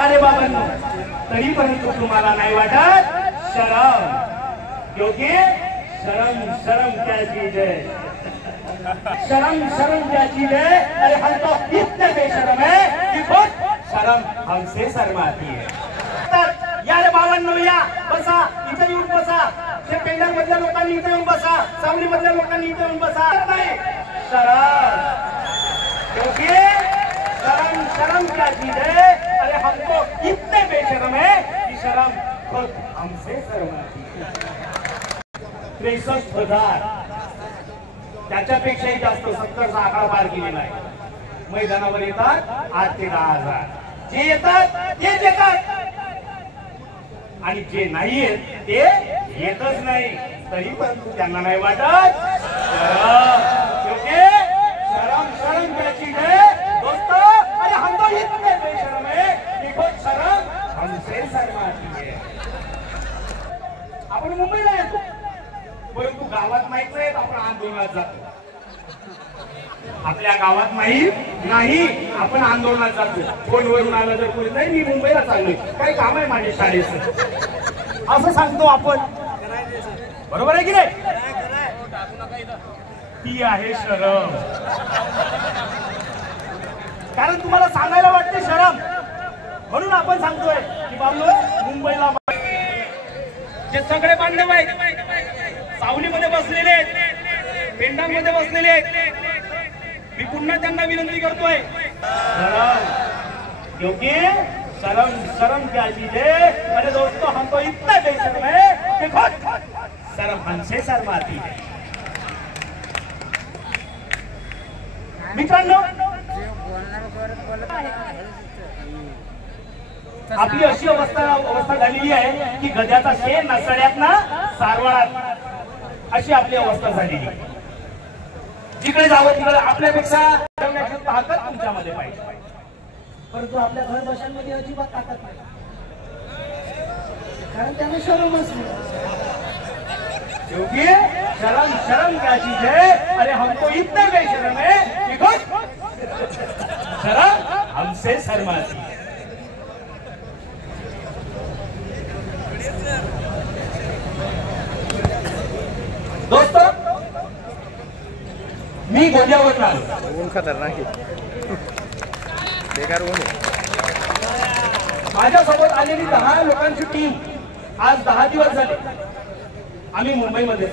अरे बाबांनो, तरी परंतु तुम्हाला नाही वाटत शरम? क्योंकि शरम शरम क्या चीज है, शरम शरम क्या चीज है। अरे हम तो इतने बेशरम है कि खुद शरम हमसे शर्माती है। या रे बाबांनो, या बसा, इथे येऊन बसा। हे पेंडर मधल्या लोकांनी इथे येऊन बसा, सावली मधल्या लोकांनी इथे येऊन बसा। शरम, क्योंकि शरम शरम क्या चीज है। अरे हम तो इतने बेशरम है कि शरम खुद हमसे शर्माती है। 63,000, त्याच्यापेक्षाही जास्त 70चा आकडा पार केलेला आहे। मैदानावर येतात 8 ते 10,000, जे येतात तेच येतात आणि जे नाही येत ते येतच नाही। तरी परंतु त्यांना नाही वाटत क्योंकि शरम शरम क्या चीज है दोस्तों। अरे हम तो इतने बेशरम है कि खुद शरम हमसे शर्माती है। आपण मुंबईला येतो, परंतु गावात माहित नाही आपण आंदोलनात जातो। आपल्या गावात नाही आपण आंदोलनात जातो। फोनवरून आलं तर कोणी नाही मी मुंबईला चाललोय, काय काम आहे माझ्या शाळेचं असं सांगतो आपण, बरोबर आहे की नाही? ती आहे शरम। कारण तुम्हाला सांगायला वाटते शरम, म्हणून आपण सांगतोय की बाबा मुंबईला जे सगळे बांधव आहेत, सावलीमध्ये बसलेले आहेत, पेंडामध्ये बसलेले आहेत, मी पुन्हा त्यांना विनंती करतोय शरम, क्योंकि शरम शरम क्या चीज है। अरे दोस्तों, हम तो इतना बेशरम है कि खुद शरम हमसे शर्माती है। मित्रांनो, आपली अशी अवस्था झालेली आहे की गद्याचा शेण नसड्यात ना सारवाळात, अशी आपली अवस्था झालेली आहे। जिकडे जावं तिकडे आपल्यापेक्षा ताकद तुमच्यामध्ये पाहिजे, परंतु आपल्या घर बशांमध्ये अजिबात ताकद नाही, कारण त्यांना शरमच नाही। क्योंकि शरम शरम क्या चीज है। अरे हमको इतने बेशरम है कि खुद शरम हमसे शर्माती है। दोस्तों, मी गोंदियावरून आलो। ऊन खतरनाक आहे, बेकार ऊन आहे। माझ्यासोबत आलेली 10 लोकांची टीम आज 10 दिवस झाले आम्ही मुंबईमध्ये